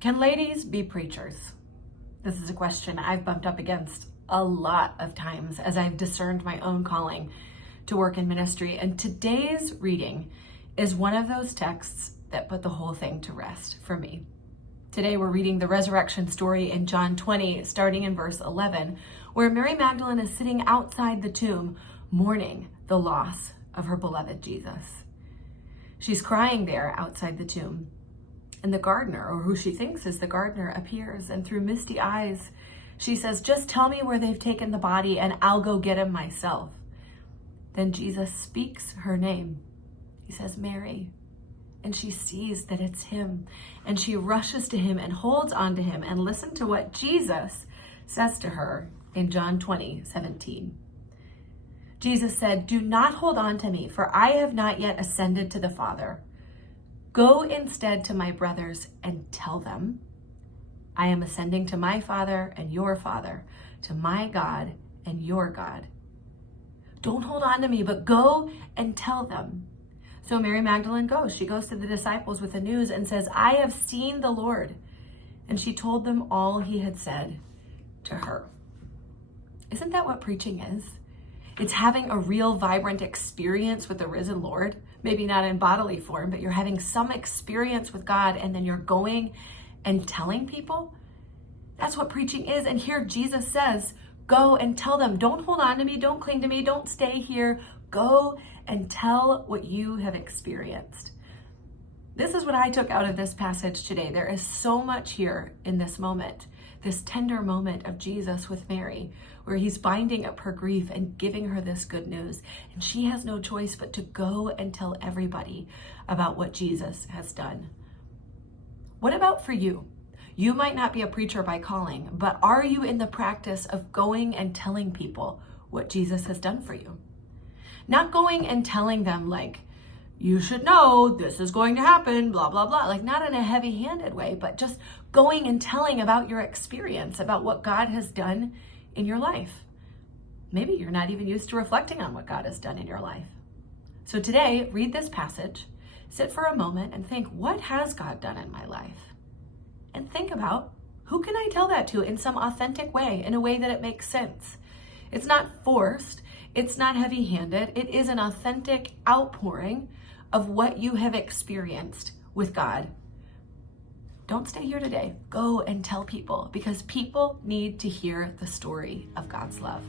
Can ladies be preachers? This is a question I've bumped up against a lot of times as I've discerned my own calling to work in ministry. And today's reading is one of those texts that put the whole thing to rest for me. Today we're reading the resurrection story in John 20, starting in verse 11, where Mary Magdalene is sitting outside the tomb mourning the loss of her beloved Jesus. She's crying there outside the tomb. And the gardener, or who she thinks is the gardener, appears, and through misty eyes, she says, "Just tell me where they've taken the body and I'll go get him myself." Then Jesus speaks her name. He says, "Mary." And she sees that it's him. And she rushes to him and holds on to him. And listen to what Jesus says to her in John 20:17. Jesus said, "Do not hold on to me, for I have not yet ascended to the Father. Go instead to my brothers and tell them, I am ascending to my Father and your Father, to my God and your God." Don't hold on to me, but go and tell them. So Mary Magdalene goes. She goes to the disciples with the news and says, "I have seen the Lord." And she told them all he had said to her. Isn't that what preaching is? It's having a real vibrant experience with the risen Lord. Maybe not in bodily form, but you're having some experience with God and then you're going and telling people. That's what preaching is. And here Jesus says, go and tell them. Don't hold on to me. Don't cling to me. Don't stay here. Go and tell what you have experienced. This is what I took out of this passage today. There is so much here in this moment, this tender moment of Jesus with Mary, where he's binding up her grief and giving her this good news. And she has no choice but to go and tell everybody about what Jesus has done. What about for you? You might not be a preacher by calling, but are you in the practice of going and telling people what Jesus has done for you? Not going and telling them like, you should know this is going to happen, blah, blah, blah. Like not in a heavy-handed way, but just going and telling about your experience, about what God has done in your life. Maybe you're not even used to reflecting on what God has done in your life. So today, read this passage, sit for a moment and think, what has God done in my life? And think about, who can I tell that to in some authentic way, in a way that it makes sense? It's not forced, it's not heavy-handed, it is an authentic outpouring of what you have experienced with God. Don't stay here today. Go and tell people, because people need to hear the story of God's love.